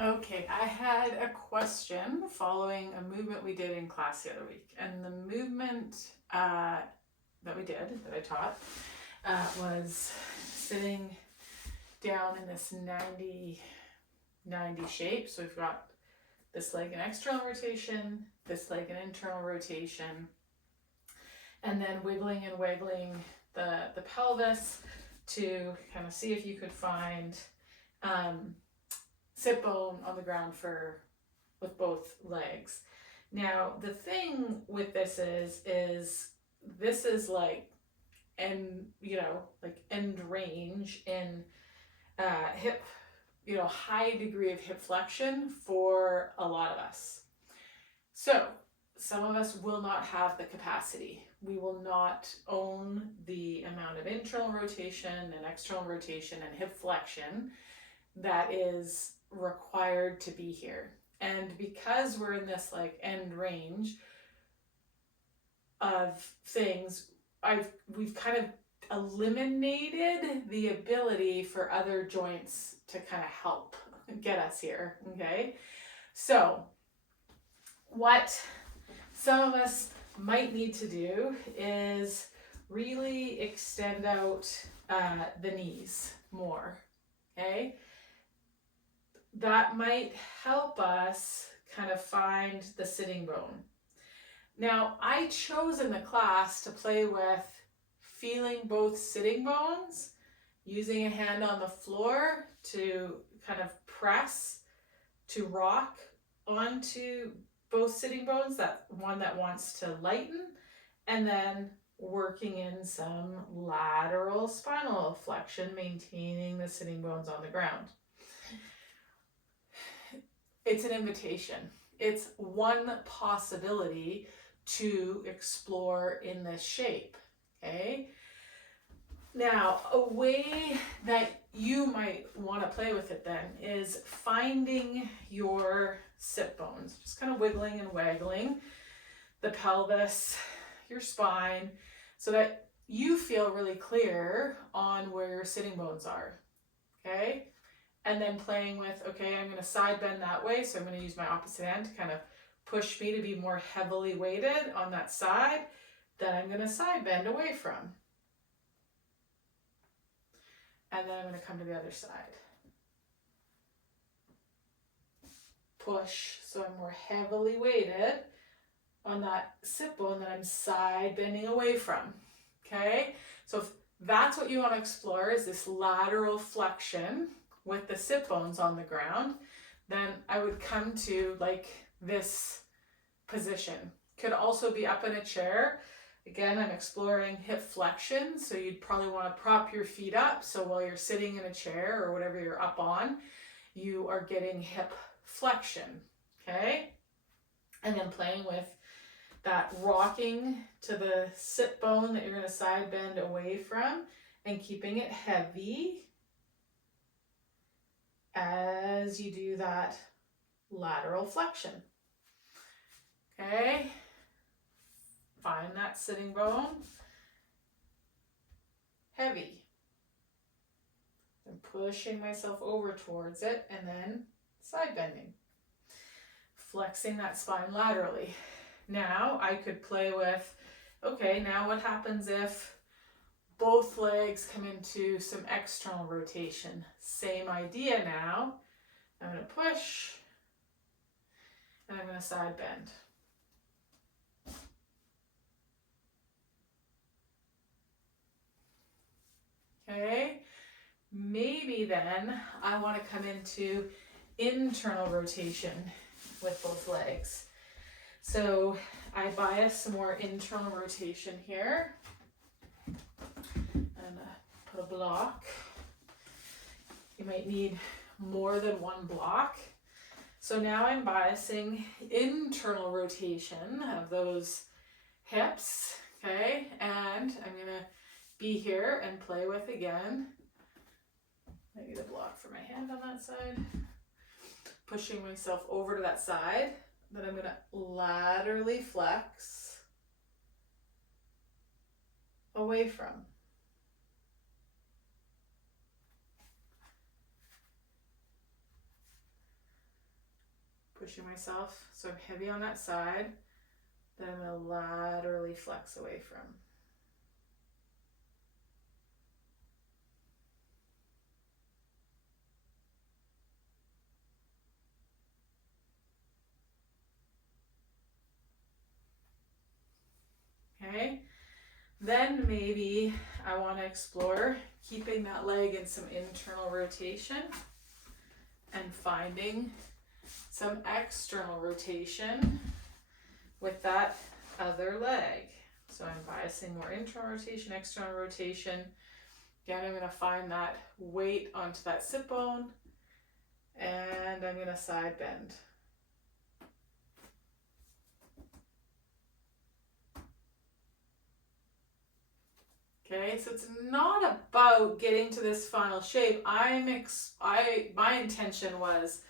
Okay, I had a question following a movement we did in class the other week. And the movement that we did, that I taught, was sitting down in this 90 shape. So we've got this leg an external rotation, this leg an internal rotation, and then wiggling and waggling the pelvis to kind of see if you could find sit bone on the ground with both legs. Now the thing with this is this is like end range in hip, high degree of hip flexion for a lot of us. So some of us will not have the capacity. We will not own the amount of internal rotation and external rotation and hip flexion that is required to be here. And because we're in this like end range of things, we've kind of eliminated the ability for other joints to kind of help get us here. Okay, so what some of us might need to do is really extend out the knees more. Okay, that might help us kind of find the sitting bone. Now, I chose in the class to play with feeling both sitting bones, using a hand on the floor to kind of press, to rock onto both sitting bones, that one that wants to lighten, and then working in some lateral spinal flexion, maintaining the sitting bones on the ground. It's an invitation. It's one possibility to explore in this shape. Okay. Now, a way that you might want to play with it then is finding your sit bones, just kind of wiggling and waggling the pelvis, your spine, so that you feel really clear on where your sitting bones are. Okay. And then playing with, okay, I'm going to side bend that way. So I'm going to use my opposite hand to kind of push me to be more heavily weighted on that side that I'm going to side bend away from. And then I'm going to come to the other side. Push, so I'm more heavily weighted on that sit bone that I'm side bending away from. Okay, so if that's what you want to explore, is this lateral flexion with the sit bones on the ground, then I would come to like this position. Could also be up in a chair. Again, I'm exploring hip flexion, so you'd probably want to prop your feet up, so while you're sitting in a chair or whatever you're up on, you are getting hip flexion. Okay, and then playing with that rocking to the sit bone that you're going to side bend away from and keeping it heavy as you do that lateral flexion. Okay, find that sitting bone, heavy. I'm pushing myself over towards it and then side bending, flexing that spine laterally. Now I could play with, okay, now what happens if both legs come into some external rotation? Same idea now. I'm going to push and I'm going to side bend. Okay, maybe then I want to come into internal rotation with both legs. So I bias some more internal rotation here. And put a block. You might need more than one block. So now I'm biasing internal rotation of those hips, okay? And I'm gonna be here and play with again. I need a block for my hand on that side. Pushing myself over to that side. Then I'm gonna laterally flex away from. pushing myself. So I'm heavy on that side. Then I'm going to laterally flex away from. Okay, then maybe I want to explore keeping that leg in some internal rotation and finding some external rotation with that other leg. So I'm biasing more internal rotation, external rotation. Again, I'm going to find that weight onto that sit bone, and I'm going to side bend. Okay, so it's not about getting to this final shape. My intention was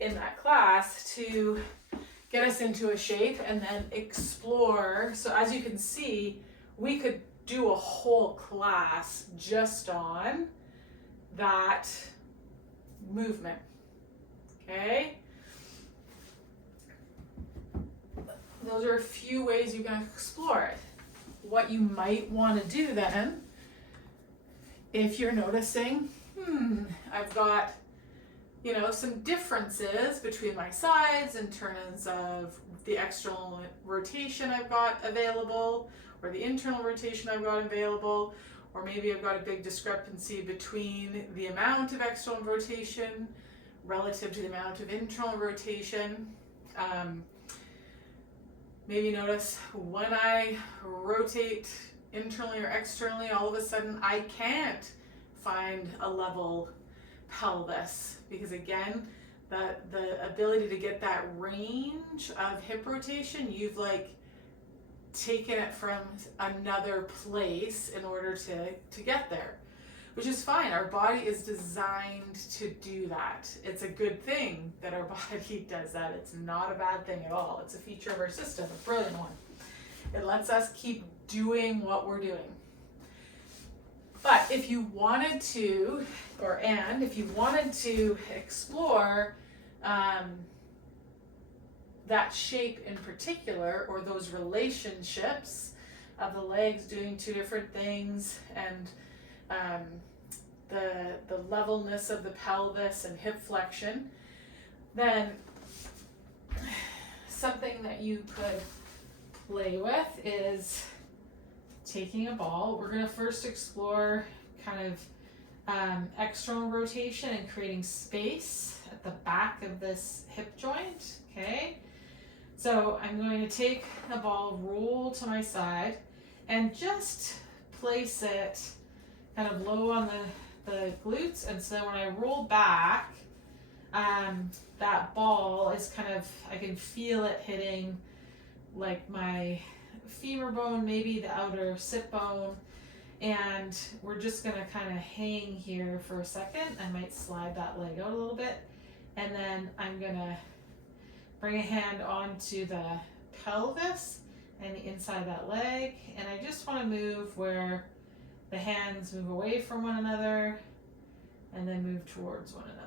in that class to get us into a shape and then explore. So as you can see, we could do a whole class just on that movement. Okay? Those are a few ways you can explore it. What you might want to do then, if you're noticing, I've got, some differences between my sides in terms of the external rotation I've got available, or the internal rotation I've got available, or maybe I've got a big discrepancy between the amount of external rotation relative to the amount of internal rotation. Maybe notice when I rotate internally or externally, all of a sudden I can't find a level pelvis, because again, the ability to get that range of hip rotation, you've like taken it from another place in order to get there, which is fine. Our body is designed to do that. It's a good thing that our body does that. It's not a bad thing at all. It's a feature of our system, a brilliant one. It lets us keep doing what we're doing. But if you wanted to, if you wanted to explore that shape in particular, or those relationships of the legs doing two different things, and the levelness of the pelvis and hip flexion, then something that you could play with is taking a ball. We're going to first explore kind of external rotation and creating space at the back of this hip joint. Okay, so I'm going to take a ball, roll to my side, and just place it kind of low on the glutes, and so when I roll back, that ball is kind of, I can feel it hitting like my femur bone, maybe the outer sit bone, and we're just gonna kind of hang here for a second. I might slide that leg out a little bit, and then I'm gonna bring a hand onto the pelvis and the inside of that leg, and I just want to move where the hands move away from one another and then move towards one another.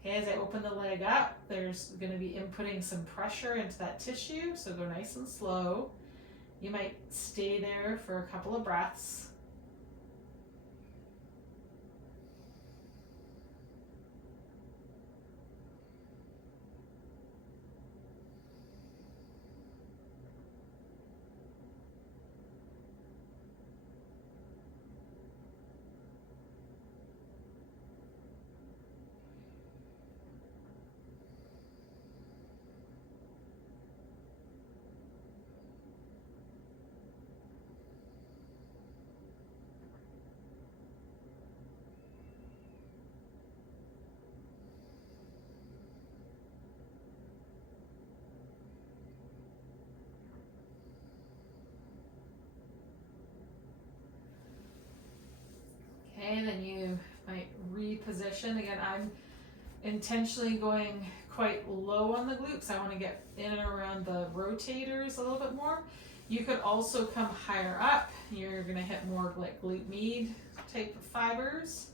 Okay, as I open the leg up, there's going to be inputting some pressure into that tissue, so go nice and slow. You might stay there for a couple of breaths. Okay, then you might reposition. Again, I'm intentionally going quite low on the glutes. I want to get in and around the rotators a little bit more. You could also come higher up. You're going to hit more like glute med type of fibers.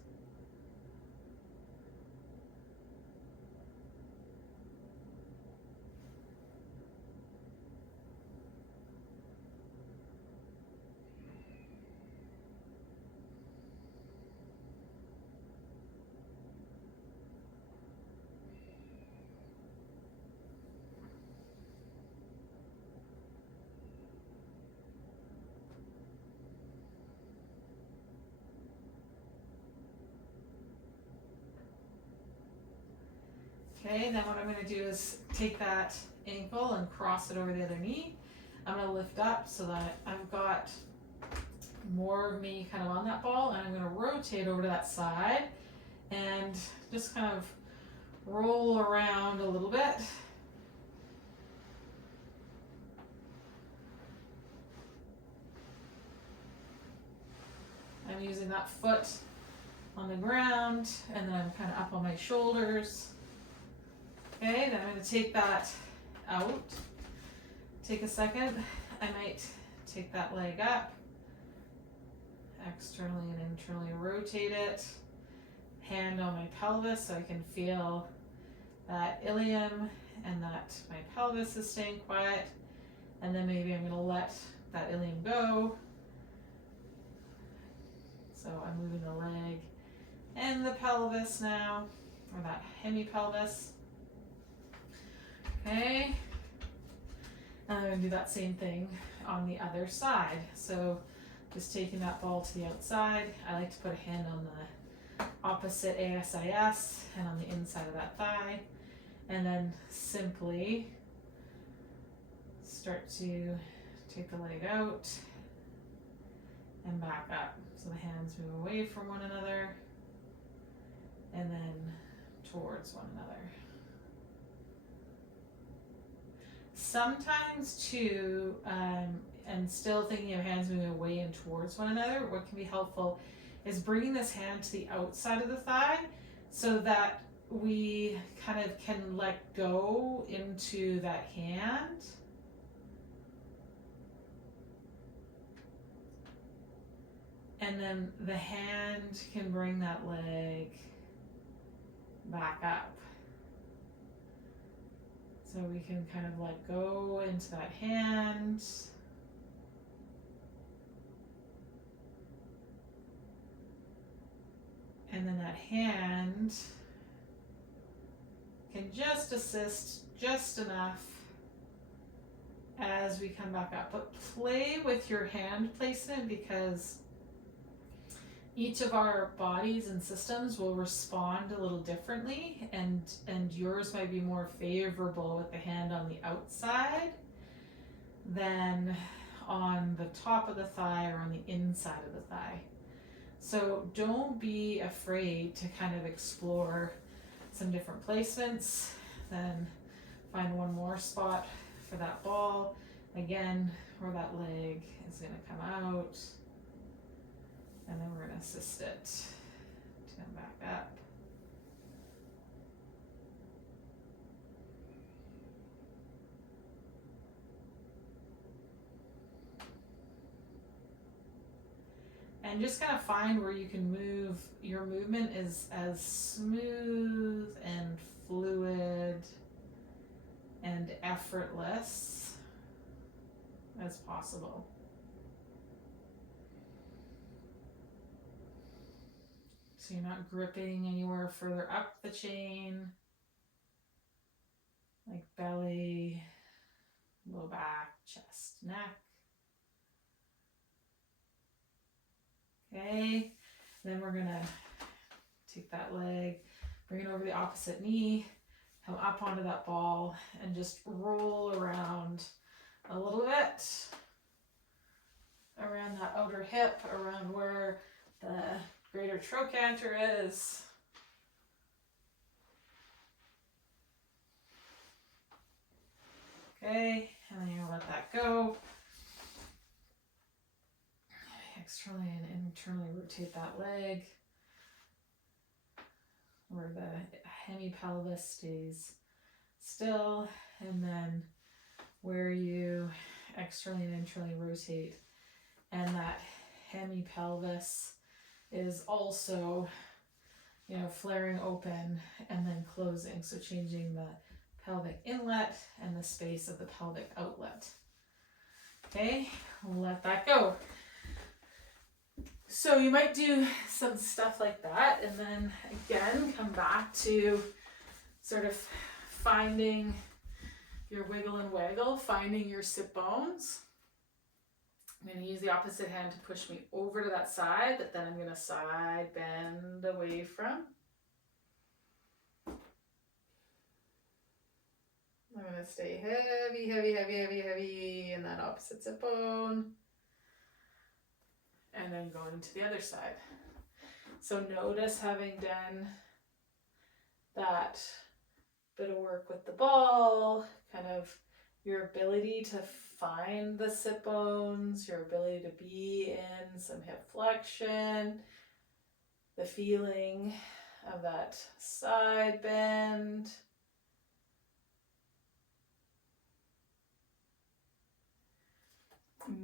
Okay, then what I'm going to do is take that ankle and cross it over the other knee. I'm going to lift up so that I've got more of me kind of on that ball, and I'm going to rotate over to that side and just kind of roll around a little bit. I'm using that foot on the ground, and then I'm kind of up on my shoulders. Okay, then I'm going to take that out. Take a second. I might take that leg up, externally and internally rotate it. Hand on my pelvis so I can feel that ilium and that my pelvis is staying quiet. And then maybe I'm going to let that ilium go. So I'm moving the leg and the pelvis now, or that hemipelvis. Okay. And I'm going to do that same thing on the other side. So just taking that ball to the outside. I like to put a hand on the opposite ASIS and on the inside of that thigh. And then simply start to take the leg out and back up. So the hands move away from one another and then towards one another. Sometimes too, and still thinking of hands moving away and towards one another, what can be helpful is bringing this hand to the outside of the thigh so that we kind of can let go into that hand. And then the hand can bring that leg back up. So we can kind of let go into that hand. And then that hand can just assist just enough as we come back up. But play with your hand placement, because each of our bodies and systems will respond a little differently, and yours might be more favorable with the hand on the outside than on the top of the thigh or on the inside of the thigh. So don't be afraid to kind of explore some different placements. Then find one more spot for that ball, again, where that leg is going to come out. And then we're going to assist it to come back up. And just kind of find where you can move. Your movement is as smooth and fluid and effortless as possible. So you're not gripping anywhere further up the chain, like belly, low back, chest, neck. Okay, then we're gonna take that leg, bring it over the opposite knee, come up onto that ball, and just roll around a little bit around that outer hip, around where the greater trochanter is. Okay, and then you let that go. Externally and internally rotate that leg where the hemipelvis stays still, and then where you externally and internally rotate, and that hemipelvis is also, you know, flaring open and then closing, so changing the pelvic inlet and the space of the pelvic outlet. Okay, we'll let that go. So you might do some stuff like that, and then again come back to sort of finding your wiggle and waggle, finding your sit bones. I'm going to use the opposite hand to push me over to that side that then I'm going to side bend away from. I'm going to stay heavy, heavy, heavy, heavy, heavy in that opposite sit bone. And then going to the other side. So notice, having done that bit of work with the ball, kind of your ability to find the sit bones, your ability to be in some hip flexion, the feeling of that side bend.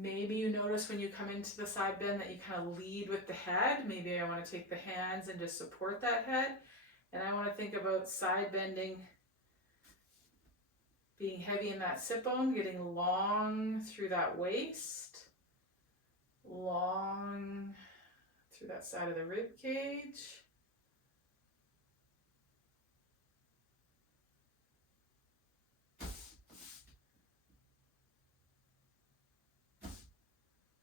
Maybe you notice when you come into the side bend that you kind of lead with the head. Maybe I want to take the hands and just support that head. And I want to think about side bending, being heavy in that sit bone, getting long through that waist, long through that side of the rib cage.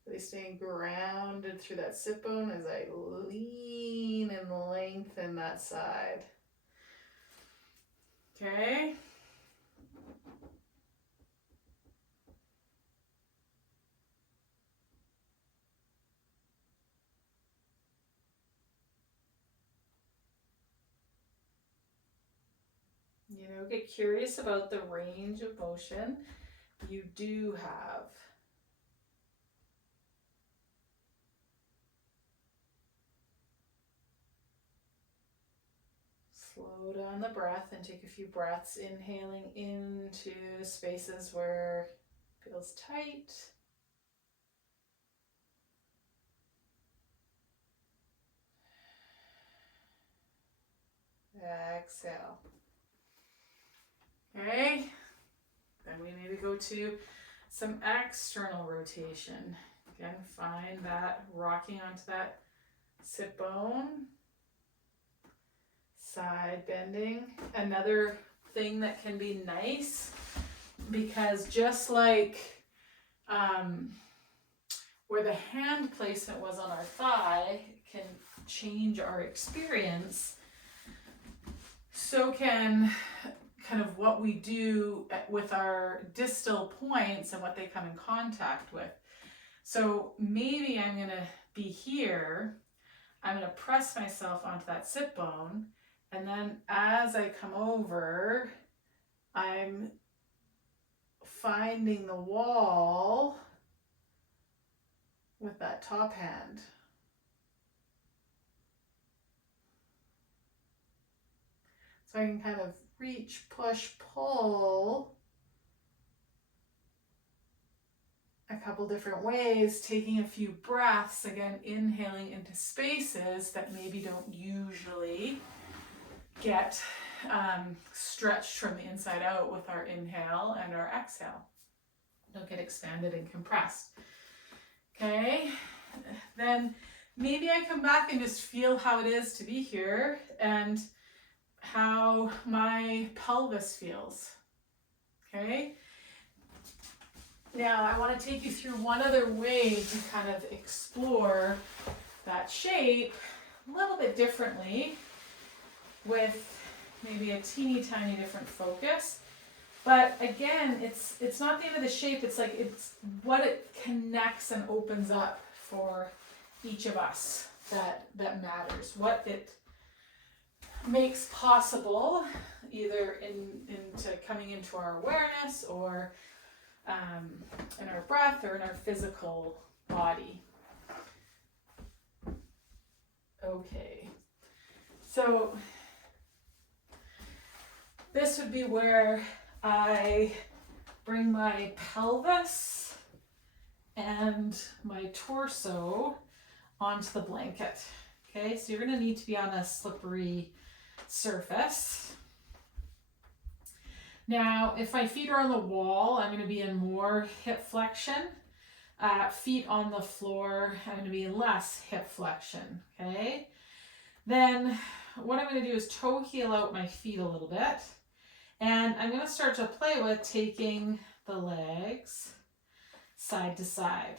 Really staying grounded through that sit bone as I lean and lengthen that side. Okay. You know, get curious about the range of motion you do have. Slow down the breath and take a few breaths, inhaling into spaces where it feels tight. Exhale. Okay, then we maybe go to some external rotation. Again, find that rocking onto that sit bone. Side bending. Another thing that can be nice, because just like where the hand placement was on our thigh can change our experience, so can kind of what we do with our distal points and what they come in contact with. So maybe I'm going to be here, I'm going to press myself onto that sit bone, and then as I come over, I'm finding the wall with that top hand. So I can kind of reach, push, pull a couple different ways, taking a few breaths, again, inhaling into spaces that maybe don't usually get stretched from the inside out with our inhale and our exhale. Don't get expanded and compressed. Okay, then maybe I come back and just feel how it is to be here and how my pelvis feels. Okay, now I want to take you through one other way to kind of explore that shape a little bit differently, with maybe a teeny tiny different focus. But again, it's not the end of the shape, it's like it's what it connects and opens up for each of us that matters. What it makes possible, either into coming into our awareness, or in our breath, or in our physical body. Okay, so this would be where I bring my pelvis and my torso onto the blanket. Okay, so you're going to need to be on a slippery surface. Now, if my feet are on the wall, I'm going to be in more hip flexion. Feet on the floor, I'm going to be in less hip flexion. Okay, then what I'm going to do is toe heel out my feet a little bit. And I'm going to start to play with taking the legs side to side.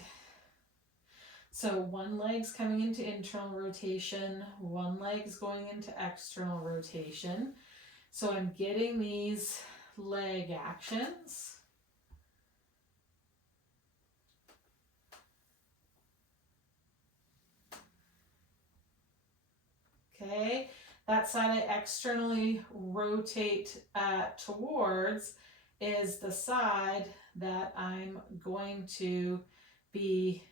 So one leg's coming into internal rotation, one leg's going into external rotation. So I'm getting these leg actions. Okay, that side I externally rotate towards is the side that I'm going to be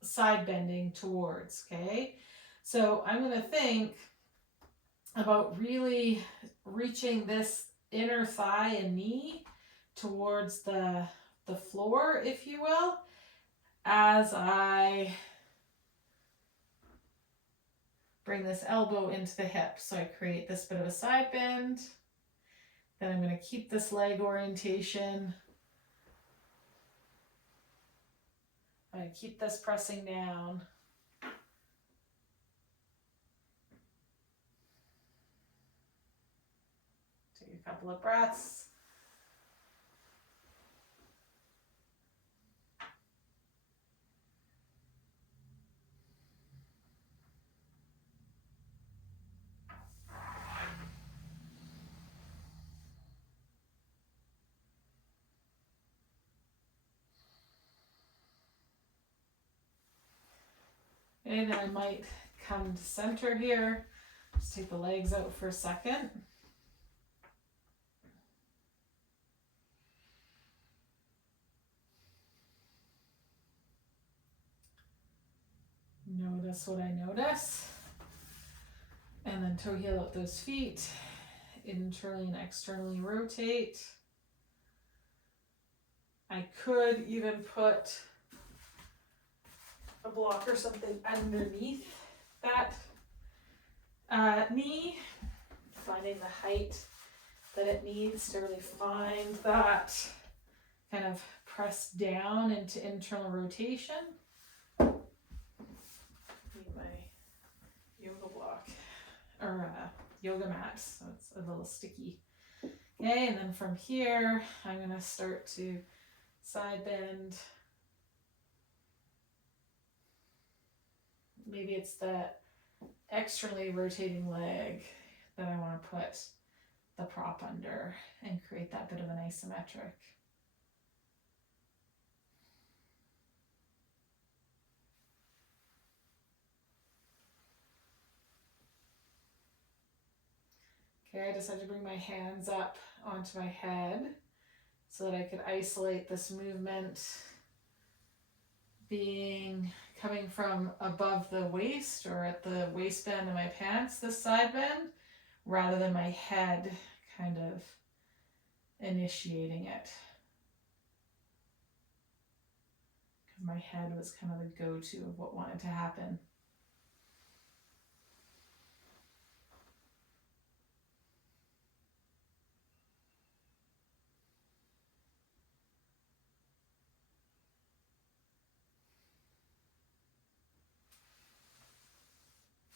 side bending towards, okay? So I'm going to think about really reaching this inner thigh and knee towards the floor, if you will, as I bring this elbow into the hip. So I create this bit of a side bend. Then I'm going to keep this leg orientation. I'm going to keep this pressing down. Take a couple of breaths. Okay, then I might come to center here. Just take the legs out for a second. Notice what I notice. And then toe heel out those feet. Internally and externally rotate. I could even put a block or something underneath that knee, finding the height that it needs to really find that kind of press down into internal rotation. Need my yoga block or yoga mat, so it's a little sticky. Okay, and then from here, I'm gonna start to side bend. Maybe it's the externally rotating leg that I want to put the prop under and create that bit of an isometric. Okay, I decided to bring my hands up onto my head so that I could isolate this movement coming from above the waist or at the waistband of my pants, this side bend, rather than my head kind of initiating it. Because my head was kind of the go-to of what wanted to happen.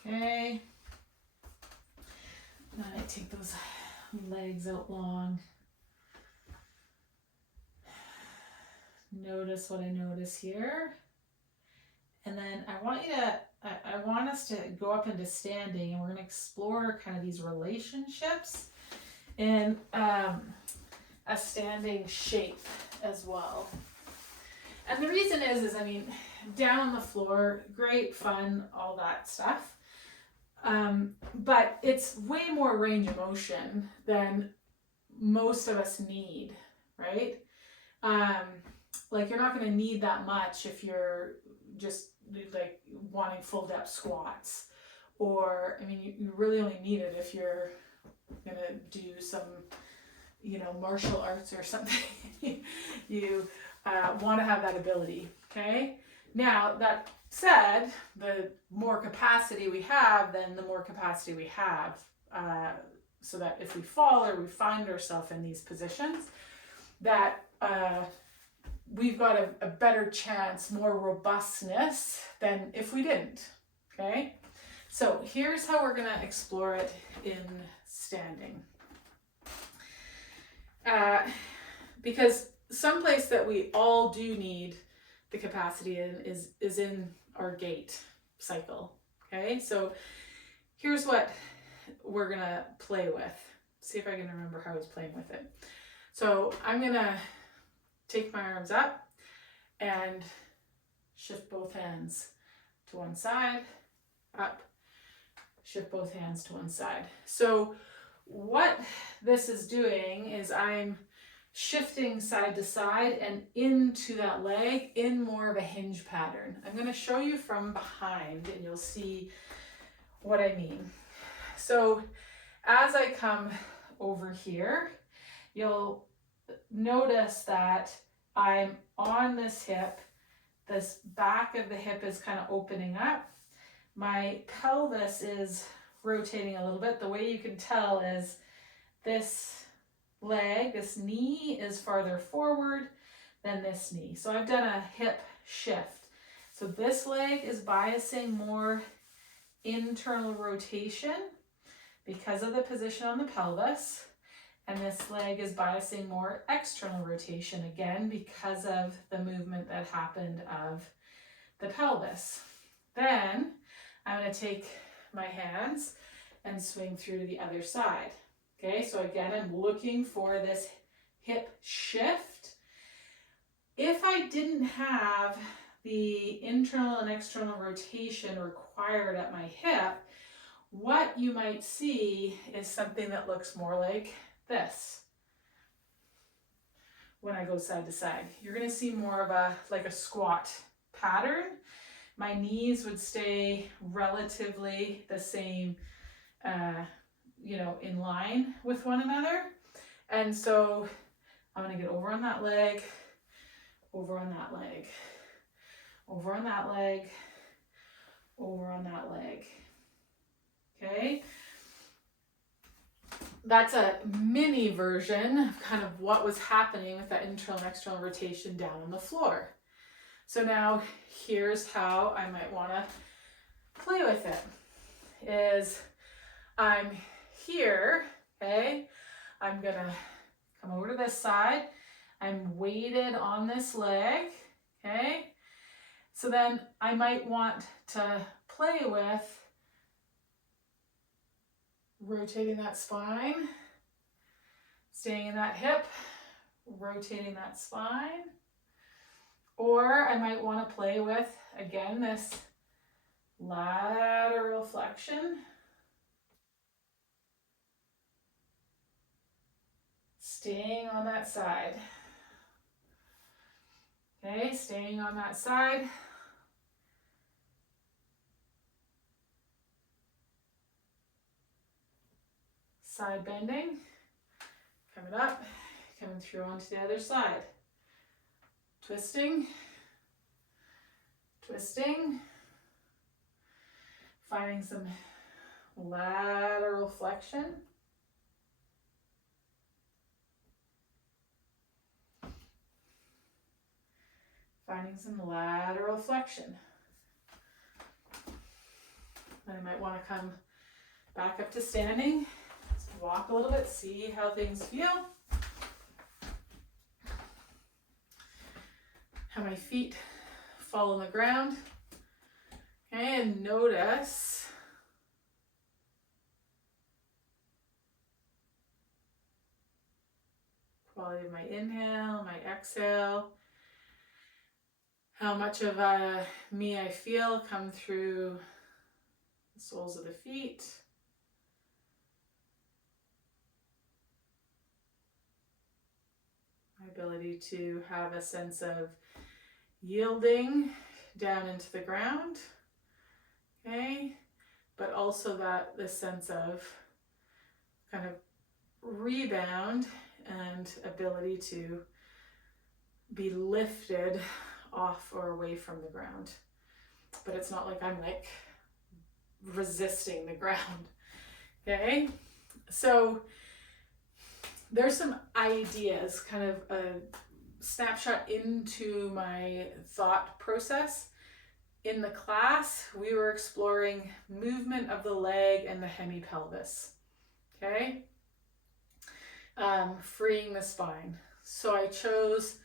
Okay. Now I take those legs out long. Notice what I notice here. And then I want us to go up into standing, and we're going to explore kind of these relationships in a standing shape as well. And the reason is I mean, down on the floor, great fun, all that stuff. But it's way more range of motion than most of us need, right? Like you're not going to need that much if you're just like wanting full depth squats, or I mean, you really only need it if you're going to do some, martial arts or something. You want to have that ability, okay? Now, that said, the more capacity we have, then the more capacity we have, so that if we fall or we find ourselves in these positions, that we've got a better chance, more robustness than if we didn't, okay? So here's how we're going to explore it in standing. Because someplace that we all do need the capacity in is in our gait cycle, okay? So here's what we're going to play with. see if I can remember how I was playing with it. So I'm gonna take my arms up and shift both hands to one side, up, shift both hands to one side. So what this is doing is I'm shifting side to side and into that leg in more of a hinge pattern. I'm going to show you from behind and you'll see what I mean. So as I come over here, you'll notice that I'm on this hip. This back of the hip is kind of opening up. My pelvis is rotating a little bit. The way you can tell is this leg, this knee is farther forward than this knee. So I've done a hip shift. So this leg is biasing more internal rotation because of the position on the pelvis. And this leg is biasing more external rotation, again, because of the movement that happened of the pelvis. Then I'm going to take my hands and swing through to the other side. Okay, so again, I'm looking for this hip shift. If I didn't have the internal and external rotation required at my hip, what you might see is something that looks more like this. When I go side to side, you're going to see more of a squat pattern. My knees would stay relatively the same, in line with one another. And so I'm going to get over on that leg, over on that leg, over on that leg, over on that leg. Okay. That's a mini version of kind of what was happening with that internal and external rotation down on the floor. So now here's how I might want to play with it. Is I'm here, okay? I'm gonna come over to this side. I'm weighted on this leg, okay? So then I might want to play with rotating that spine, staying in that hip, rotating that spine. Or I might want to play with, again, this lateral flexion. Staying on that side. Okay, staying on that side. Side bending. Coming up, coming through onto the other side. Twisting. Twisting. Finding some lateral flexion. Finding some lateral flexion. Then I might want to come back up to standing. Just walk a little bit, see how things feel. How my feet fall on the ground. Okay, and notice quality of my inhale, my exhale. How much of me I feel come through the soles of the feet. My ability to have a sense of yielding down into the ground. Okay, but also the sense of kind of rebound and ability to be lifted off or away from the ground. But it's not like I'm like resisting the ground. Okay, so there's some ideas, kind of a snapshot into my thought process. In the class, we were exploring movement of the leg and the hemipelvis. Okay, freeing the spine. So I chose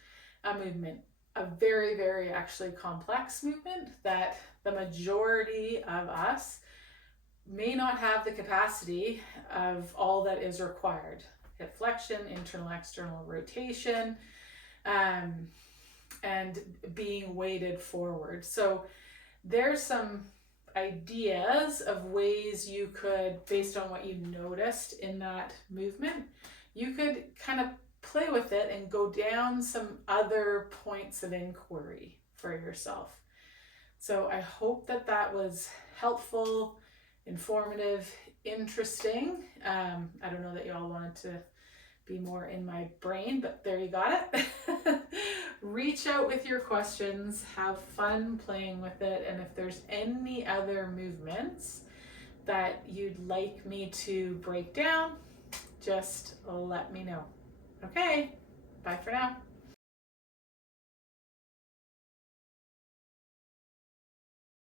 a movement, a very, very actually complex movement that the majority of us may not have the capacity of all that is required. Hip flexion, internal, external rotation, and being weighted forward. So there's some ideas of ways you could, based on what you noticed in that movement, you could kind of play with it and go down some other points of inquiry for yourself. So I hope that that was helpful, informative, interesting. I don't know that you all wanted to be more in my brain, but there you got it. Reach out with your questions, have fun playing with it, and if there's any other movements that you'd like me to break down, just let me know. Okay, bye for now.